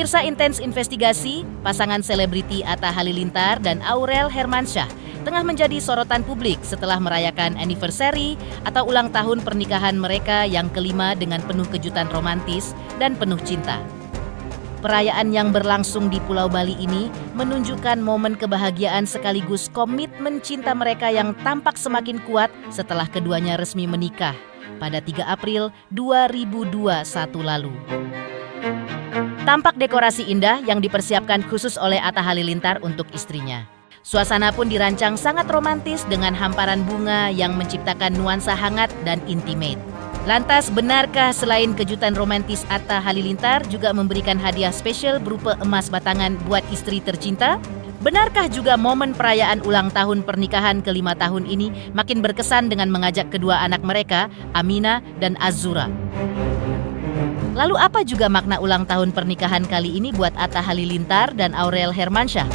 Pemirsa Intens Investigasi, pasangan selebriti Atta Halilintar dan Aurel Hermansyah tengah menjadi sorotan publik setelah merayakan anniversary atau ulang tahun pernikahan mereka yang kelima dengan penuh kejutan romantis dan penuh cinta. Perayaan yang berlangsung di Pulau Bali ini menunjukkan momen kebahagiaan sekaligus komitmen cinta mereka yang tampak semakin kuat setelah keduanya resmi menikah pada 3 April 2021 lalu. Tampak dekorasi indah yang dipersiapkan khusus oleh Atta Halilintar untuk istrinya. Suasana pun dirancang sangat romantis dengan hamparan bunga yang menciptakan nuansa hangat dan intimate. Lantas benarkah selain kejutan romantis Atta Halilintar juga memberikan hadiah spesial berupa emas batangan buat istri tercinta? Benarkah juga momen perayaan ulang tahun pernikahan ke-5 tahun ini makin berkesan dengan mengajak kedua anak mereka, Amina dan Azura? Lalu apa juga makna ulang tahun pernikahan kali ini buat Atta Halilintar dan Aurel Hermansyah?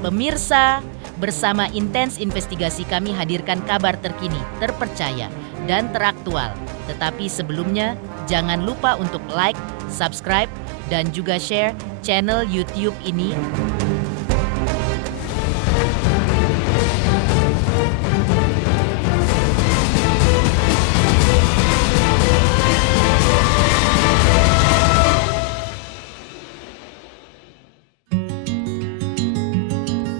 Pemirsa, bersama Intens Investigasi kami hadirkan kabar terkini, terpercaya, dan teraktual. Tetapi sebelumnya, jangan lupa untuk like, subscribe, dan juga share channel YouTube ini.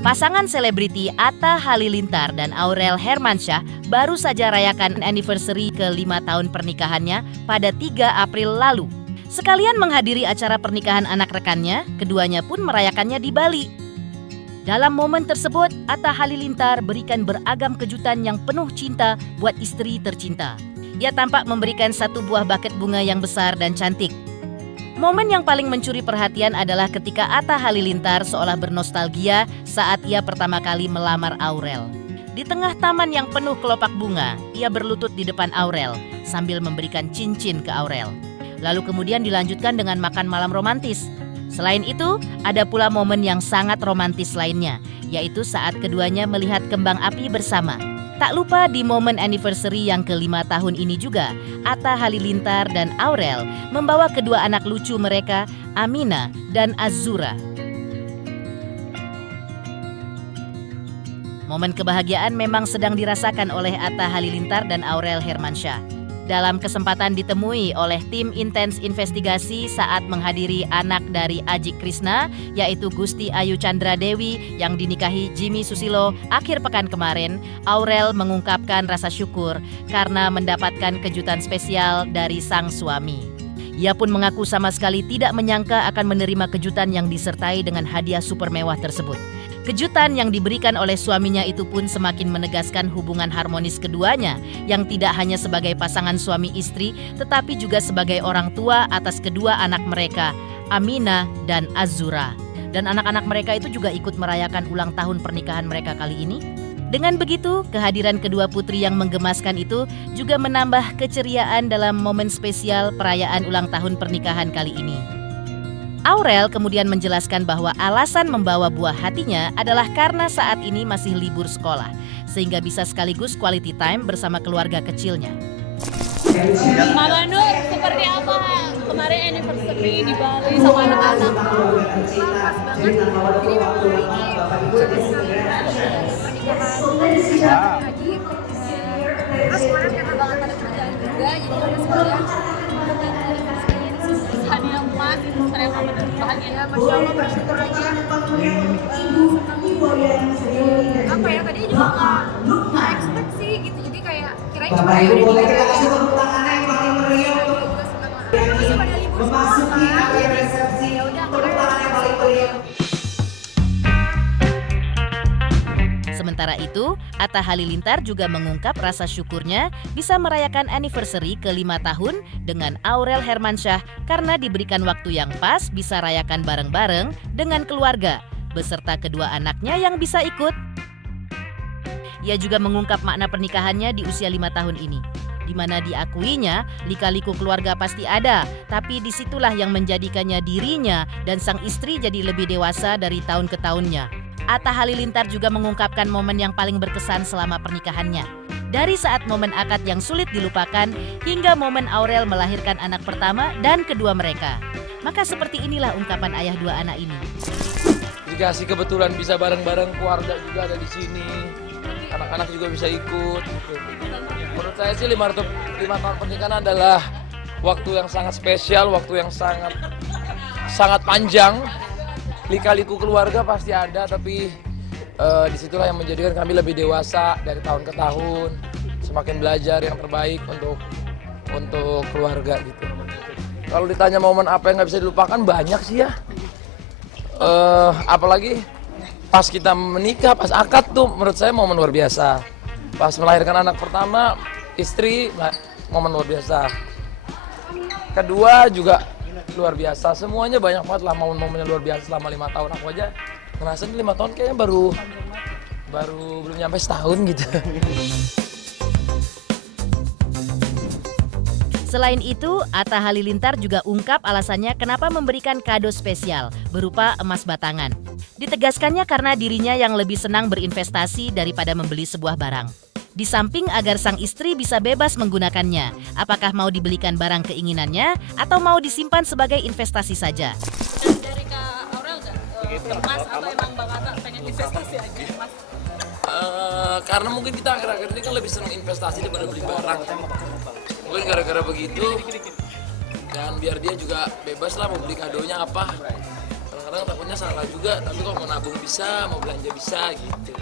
Pasangan selebriti Atta Halilintar dan Aurel Hermansyah baru saja rayakan anniversary ke-5 tahun pernikahannya pada 3 April lalu. Sekalian menghadiri acara pernikahan anak rekannya, keduanya pun merayakannya di Bali. Dalam momen tersebut, Atta Halilintar berikan beragam kejutan yang penuh cinta buat istri tercinta. Ia tampak memberikan satu buah buket bunga yang besar dan cantik. Momen yang paling mencuri perhatian adalah ketika Atta Halilintar seolah bernostalgia saat ia pertama kali melamar Aurel. Di tengah taman yang penuh kelopak bunga, ia berlutut di depan Aurel sambil memberikan cincin ke Aurel. Lalu kemudian dilanjutkan dengan makan malam romantis. Selain itu, ada pula momen yang sangat romantis lainnya, yaitu saat keduanya melihat kembang api bersama. Tak lupa di momen anniversary yang ke-5 tahun ini juga, Atta Halilintar dan Aurel membawa kedua anak lucu mereka, Amina dan Azura. Momen kebahagiaan memang sedang dirasakan oleh Atta Halilintar dan Aurel Hermansyah. Dalam kesempatan ditemui oleh tim Intens Investigasi saat menghadiri anak dari Ajik Krishna, yaitu Gusti Ayu Chandra Dewi yang dinikahi Jimmy Susilo akhir pekan kemarin, Aurel mengungkapkan rasa syukur karena mendapatkan kejutan spesial dari sang suami. Ia pun mengaku sama sekali tidak menyangka akan menerima kejutan yang disertai dengan hadiah super mewah tersebut. Kejutan yang diberikan oleh suaminya itu pun semakin menegaskan hubungan harmonis keduanya yang tidak hanya sebagai pasangan suami istri tetapi juga sebagai orang tua atas kedua anak mereka, Amina dan Azura. Dan anak-anak mereka itu juga ikut merayakan ulang tahun pernikahan mereka kali ini. Dengan begitu, kehadiran kedua putri yang menggemaskan itu juga menambah keceriaan dalam momen spesial perayaan ulang tahun pernikahan kali ini. Aurel kemudian menjelaskan bahwa alasan membawa buah hatinya adalah karena saat ini masih libur sekolah, sehingga bisa sekaligus quality time bersama keluarga kecilnya. Mama Nur, seperti apa kemarin anniversary di Bali sama anak-anak? Pas banget, jadi memang hari ini pernikahan lagi. Terus kemarin karena banget ada kerjaan juga, jadi kami sekalian hadiah emas itu saya mama dan bahagia, masya Allah, bersyukur aja. Apa ya, tadi juga nggak expect sih gitu, jadi kayak kirain cuma ya udah boleh kita kasih tepuk tangannya yang paling meriah untuk masih pada libur memasuki sekolah, akhir resepsi. ya udah Tepuk tangan yang paling meriah. Sementara itu, Atta Halilintar juga mengungkap rasa syukurnya bisa merayakan anniversary ke-5 tahun dengan Aurel Hermansyah karena diberikan waktu yang pas bisa rayakan bareng-bareng dengan keluarga beserta kedua anaknya yang bisa ikut. Ia juga mengungkap makna pernikahannya di usia 5 tahun ini, di mana diakuinya lika-liku keluarga pasti ada, tapi disitulah yang menjadikannya dirinya dan sang istri jadi lebih dewasa dari tahun ke tahunnya. Atta Halilintar juga mengungkapkan momen yang paling berkesan selama pernikahannya. Dari saat momen akad yang sulit dilupakan hingga momen Aurel melahirkan anak pertama dan kedua mereka. Maka seperti inilah ungkapan ayah dua anak ini. Dikasih kebetulan bisa bareng-bareng, keluarga juga ada di sini, anak-anak juga bisa ikut. Menurut saya sih 5 tahun pernikahan adalah waktu yang sangat spesial, waktu yang sangat panjang. Lika-liku keluarga pasti ada, tapi disitulah yang menjadikan kami lebih dewasa dari tahun ke tahun, semakin belajar yang terbaik untuk keluarga gitu. Kalau ditanya momen apa yang nggak bisa dilupakan, banyak sih ya. Apalagi pas kita menikah, pas akad tuh menurut saya momen luar biasa. Pas melahirkan anak pertama, istri, momen luar biasa. Kedua juga luar biasa. Semuanya banyak banget lah momen-momennya luar biasa selama 5 tahun. Aku aja ngerasain 5 tahun kayaknya baru belum nyampe setahun gitu. Selain itu, Atta Halilintar juga ungkap alasannya kenapa memberikan kado spesial berupa emas batangan. Ditegaskannya karena dirinya yang lebih senang berinvestasi daripada membeli sebuah barang. Di samping agar sang istri bisa bebas menggunakannya, apakah mau dibelikan barang keinginannya atau mau disimpan sebagai investasi saja. Dan dari Kak Aurel nggak emas atau emang Bang Atta pengen investasi aja emas? Karena mungkin kita akhir-akhir ini kan lebih senang investasi daripada beli barang. Mungkin gara-gara begitu, dan biar dia juga bebas lah mau beli kadonya apa. Kadang-kadang takutnya salah juga, tapi kalau mau nabung bisa, mau belanja bisa gitu.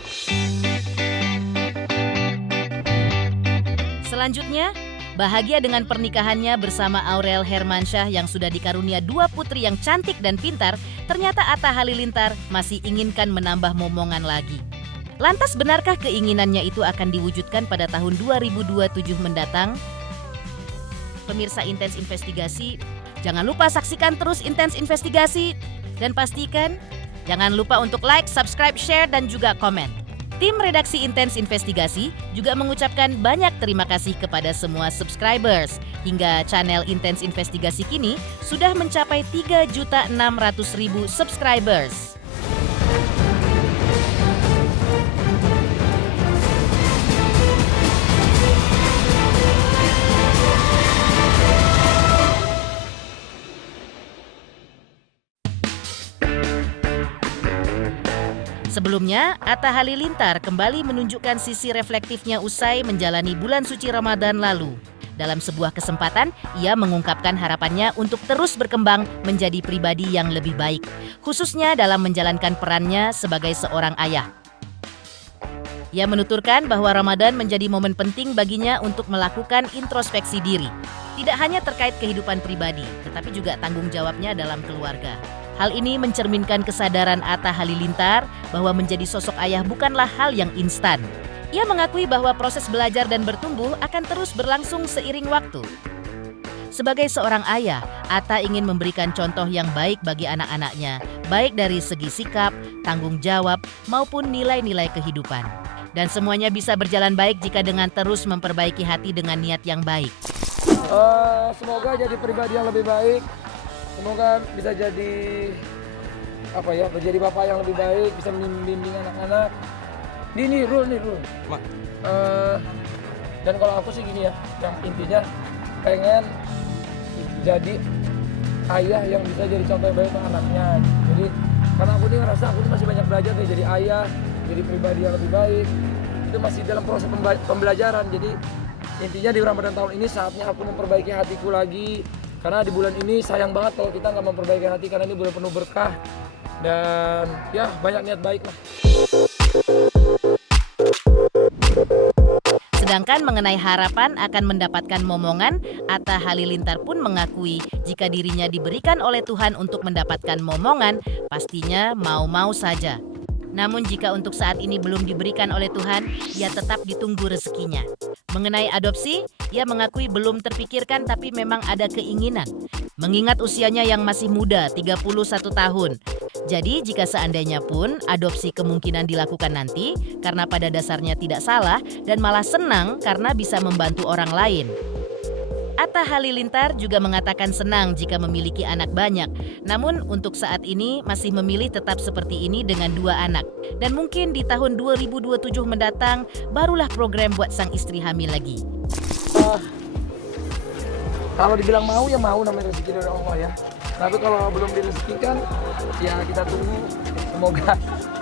Selanjutnya, bahagia dengan pernikahannya bersama Aurel Hermansyah yang sudah dikarunia 2 putri yang cantik dan pintar, ternyata Atta Halilintar masih inginkan menambah momongan lagi. Lantas benarkah keinginannya itu akan diwujudkan pada tahun 2027 mendatang? Pemirsa Intens Investigasi, jangan lupa saksikan terus Intens Investigasi dan pastikan jangan lupa untuk like, subscribe, share, dan juga komen. Tim redaksi Intens Investigasi juga mengucapkan banyak terima kasih kepada semua subscribers. Hingga channel Intens Investigasi kini sudah mencapai 3.600.000 subscribers. Sebelumnya, Atta Halilintar kembali menunjukkan sisi reflektifnya usai menjalani bulan suci Ramadan lalu. Dalam sebuah kesempatan, ia mengungkapkan harapannya untuk terus berkembang menjadi pribadi yang lebih baik, khususnya dalam menjalankan perannya sebagai seorang ayah. Ia menuturkan bahwa Ramadan menjadi momen penting baginya untuk melakukan introspeksi diri. Tidak hanya terkait kehidupan pribadi, tetapi juga tanggung jawabnya dalam keluarga. Hal ini mencerminkan kesadaran Atta Halilintar bahwa menjadi sosok ayah bukanlah hal yang instan. Ia mengakui bahwa proses belajar dan bertumbuh akan terus berlangsung seiring waktu. Sebagai seorang ayah, Atta ingin memberikan contoh yang baik bagi anak-anaknya, baik dari segi sikap, tanggung jawab, maupun nilai-nilai kehidupan. Dan semuanya bisa berjalan baik jika dengan terus memperbaiki hati dengan niat yang baik. Semoga jadi pribadi yang lebih baik. Semoga bisa jadi menjadi bapak yang lebih baik, bisa membimbing anak-anak. Ini rule. Dan kalau aku sih gini ya, yang intinya pengen jadi ayah yang bisa jadi contoh yang baik untuk anaknya. Jadi karena aku ini ngerasa aku masih banyak belajar nih jadi ayah, jadi pribadi yang lebih baik. Itu masih dalam proses pembelajaran. Jadi intinya di Ramadan tahun ini saatnya aku memperbaiki hatiku lagi. Karena di bulan ini sayang banget kalau kita nggak memperbaiki hati, karena ini bulan penuh berkah. Dan ya banyak niat baik lah. Sedangkan mengenai harapan akan mendapatkan momongan, Atta Halilintar pun mengakui jika dirinya diberikan oleh Tuhan untuk mendapatkan momongan, pastinya mau-mau saja. Namun jika untuk saat ini belum diberikan oleh Tuhan, ia tetap ditunggu rezekinya. Mengenai adopsi, ia mengakui belum terpikirkan tapi memang ada keinginan. Mengingat usianya yang masih muda, 31 tahun. Jadi jika seandainya pun adopsi kemungkinan dilakukan nanti, karena pada dasarnya tidak salah dan malah senang karena bisa membantu orang lain. Atta Halilintar juga mengatakan senang jika memiliki anak banyak. Namun untuk saat ini masih memilih tetap seperti ini dengan 2 anak. Dan mungkin di tahun 2027 mendatang barulah program buat sang istri hamil lagi. Kalau dibilang mau ya mau, namanya rezeki dari Allah ya. Tapi kalau belum direzekikan, ya kita tunggu. Semoga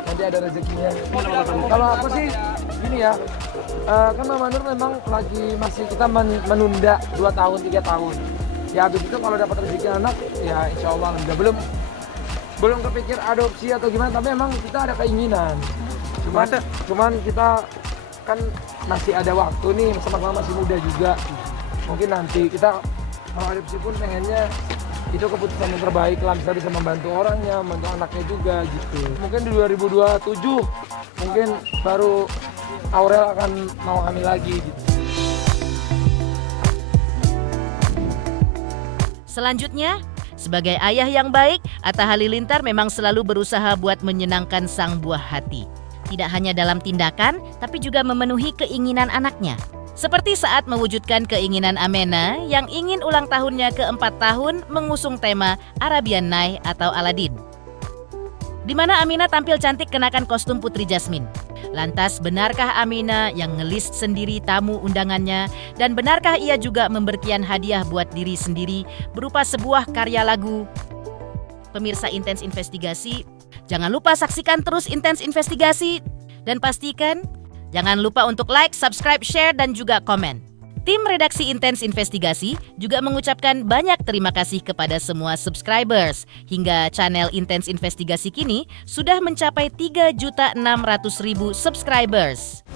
nanti ada rezekinya. Kalau aku sih gini ya, kan Mama Nur memang masih kita menunda 2 tahun, 3 tahun. Ya habis itu kalau dapat rezeki anak, ya insya Allah enggak. Belum kepikir adopsi atau gimana, tapi memang kita ada keinginan. Cuman kita kan masih ada waktu nih, sama-sama masih muda juga. Mungkin nanti kita mau adopsi pun pengennya itu keputusan yang terbaik lah, bisa membantu orangnya, membantu anaknya juga gitu. Mungkin di 2027 mungkin baru Aurel akan mau hamil lagi gitu. Selanjutnya, sebagai ayah yang baik, Atta Halilintar memang selalu berusaha buat menyenangkan sang buah hati. Tidak hanya dalam tindakan, tapi juga memenuhi keinginan anaknya. Seperti saat mewujudkan keinginan Amena yang ingin ulang tahunnya ke-4 tahun mengusung tema Arabian Night atau Aladdin. Di mana Amina tampil cantik kenakan kostum Putri Jasmine. Lantas benarkah Amina yang ngelist sendiri tamu undangannya, dan benarkah ia juga memberikan hadiah buat diri sendiri berupa sebuah karya lagu? Pemirsa Intens Investigasi, jangan lupa saksikan terus Intens Investigasi dan pastikan jangan lupa untuk like, subscribe, share, dan juga komen. Tim redaksi Intens Investigasi juga mengucapkan banyak terima kasih kepada semua subscribers. Hingga channel Intens Investigasi kini sudah mencapai 3.600.000 subscribers.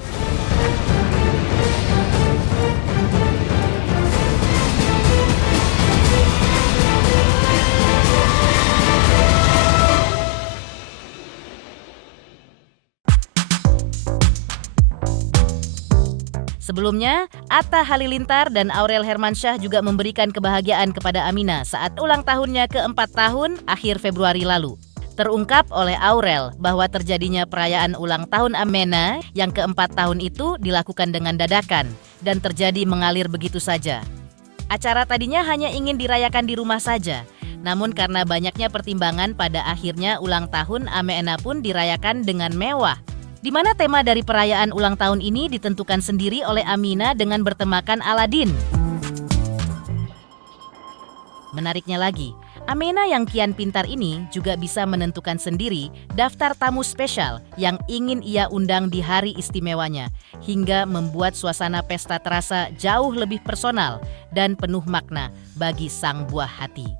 Sebelumnya, Atta Halilintar dan Aurel Hermansyah juga memberikan kebahagiaan kepada Amina saat ulang tahunnya ke-4 tahun akhir Februari lalu. Terungkap oleh Aurel bahwa terjadinya perayaan ulang tahun Amina yang ke-4 tahun itu dilakukan dengan dadakan dan terjadi mengalir begitu saja. Acara tadinya hanya ingin dirayakan di rumah saja, namun karena banyaknya pertimbangan pada akhirnya ulang tahun Amina pun dirayakan dengan mewah. Di mana tema dari perayaan ulang tahun ini ditentukan sendiri oleh Amina dengan bertemakan Aladdin. Menariknya lagi, Amina yang kian pintar ini juga bisa menentukan sendiri daftar tamu spesial yang ingin ia undang di hari istimewanya, hingga membuat suasana pesta terasa jauh lebih personal dan penuh makna bagi sang buah hati.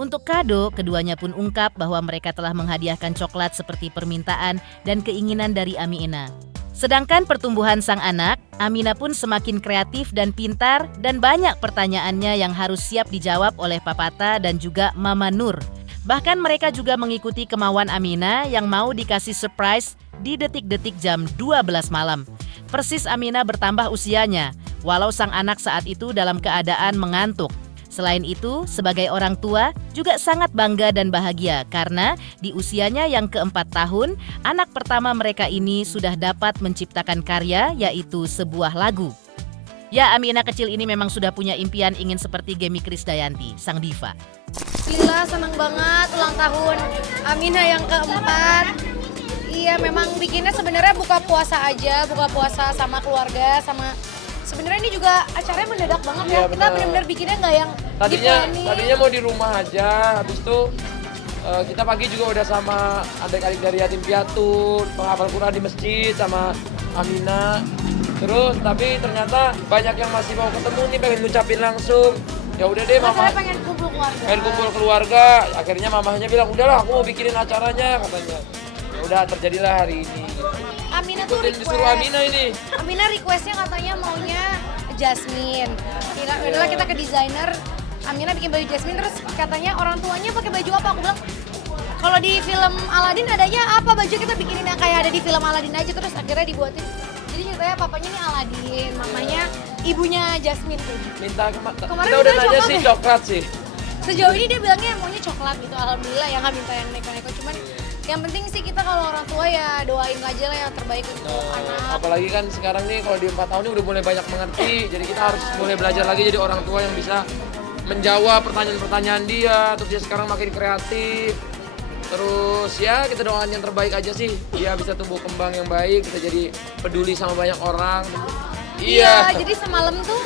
Untuk kado, keduanya pun ungkap bahwa mereka telah menghadiahkan coklat seperti permintaan dan keinginan dari Amina. Sedangkan pertumbuhan sang anak, Amina pun semakin kreatif dan pintar, dan banyak pertanyaannya yang harus siap dijawab oleh Papata dan juga Mama Nur. Bahkan mereka juga mengikuti kemauan Amina yang mau dikasih surprise di detik-detik jam 12 malam. Persis Amina bertambah usianya, walau sang anak saat itu dalam keadaan mengantuk. Selain itu, sebagai orang tua juga sangat bangga dan bahagia karena di usianya yang ke-4 tahun, anak pertama mereka ini sudah dapat menciptakan karya, yaitu sebuah lagu. Ya, Amina kecil ini memang sudah punya impian ingin seperti Gemi Krisdayanti, sang diva. Gila, seneng banget ulang tahun Amina yang ke-4. Iya, memang bikinnya sebenarnya buka puasa aja, buka puasa sama keluarga, sama sebenarnya ini juga acaranya mendadak banget ya. Kita benar-benar bikinnya nggak yang tadinya mau di rumah aja, habis itu kita pagi juga udah sama adik-adik dari yatim piatu, penghafal Quran di masjid sama Amina. Terus tapi ternyata banyak yang masih mau ketemu nih, pengen ngucapin langsung. Ya udah deh, mama pengen kumpul keluarga. Pengen kumpul keluarga. Akhirnya mamahnya bilang, "Udahlah, aku mau bikinin acaranya," katanya. Ya udah, terjadilah hari ini. Amina tuh disuruh Amina ini. Amina requestnya katanya maunya Jasmine. Adalah kita ke desainer, Amina bikin baju Jasmine, terus katanya orang tuanya pakai baju apa? Aku bilang kalau di film Aladdin adanya apa, baju kita bikinin yang kayak ada di film Aladdin aja, terus akhirnya dibuatin. Jadi ceritanya papanya ini Aladdin, mamanya ibunya Jasmine tuh. Kemarin kita udah nanya sih coklat sih. Sejauh ini dia bilangnya maunya coklat gitu, alhamdulillah ya, nggak minta yang neko-neko, cuman yang penting sih kita kalau orang tua ya doain aja lah yang terbaik untuk anak. Apalagi kan sekarang nih kalau di 4 tahun ini udah mulai banyak mengerti, jadi kita harus mulai belajar lagi jadi orang tua yang bisa menjawab pertanyaan-pertanyaan dia. Terus dia sekarang makin kreatif. Terus ya kita doain yang terbaik aja sih, dia bisa tumbuh kembang yang baik, kita jadi peduli sama banyak orang. Iya, jadi semalam tuh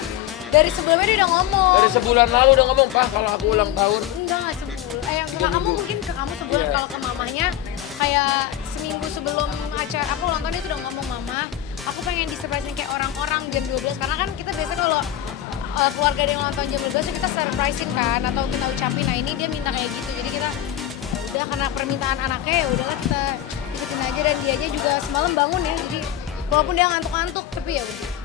Dari sebelumnya dia udah ngomong. Dari sebulan lalu udah ngomong, "Pak, kalau aku ulang tahun." Enggak sebulan. Ke kamu mungkin ke kamu sebulan. Iya. Kalau ke mamahnya kayak seminggu sebelum acara apa ulang tahun dia tuh udah ngomong, "Mama, aku pengen di-surprise kayak orang-orang jam 12." Karena kan kita biasa kalau keluarga ada yang ulang tahun jam 12 kita surprisein kan atau kita ucapin. Nah ini dia minta kayak gitu. Jadi kita udah karena permintaan anaknya ya udahlah kita ikutin aja, dan dianya juga semalam bangun ya. Jadi walaupun dia ngantuk-ngantuk tapi ya udah.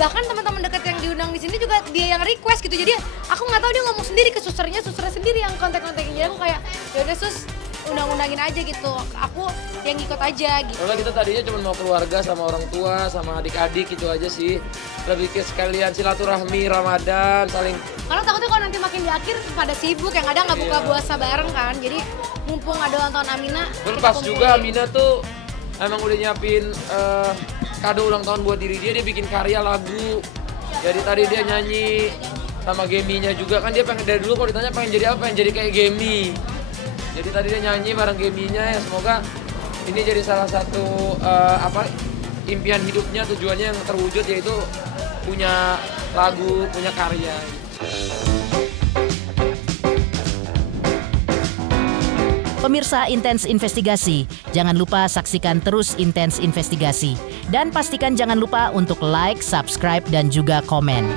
Bahkan teman-teman dekat yang diundang di sini juga dia yang request gitu. Jadi aku nggak tahu dia ngomong sendiri ke susternya sendiri yang kontak-kontakin. Jadi aku kayak ya udah sus undang-undangin aja gitu. Aku yang ikut aja gitu. Soalnya kita tadinya cuma mau keluarga sama orang tua sama adik-adik gitu aja sih. Lebih ke sekalian silaturahmi Ramadan, saling. Karena takutnya kalau nanti makin di akhir pada sibuk, yang ada nggak buka puasa bareng kan. Jadi mumpung ada ulang tahun Amina. Terus juga Amina tuh emang udah nyiapin kado ulang tahun buat diri dia bikin karya lagu. Jadi tadi dia nyanyi sama Geminya juga, kan dia pengen dari dulu kalau ditanya pengen jadi apa, pengen jadi kayak Gemi. Jadi tadi dia nyanyi bareng Geminya, ya semoga ini jadi salah satu impian hidupnya, tujuannya yang terwujud, yaitu punya lagu, punya karya. Pemirsa Intens Investigasi, jangan lupa saksikan terus Intens Investigasi. Dan pastikan jangan lupa untuk like, subscribe, dan juga komen.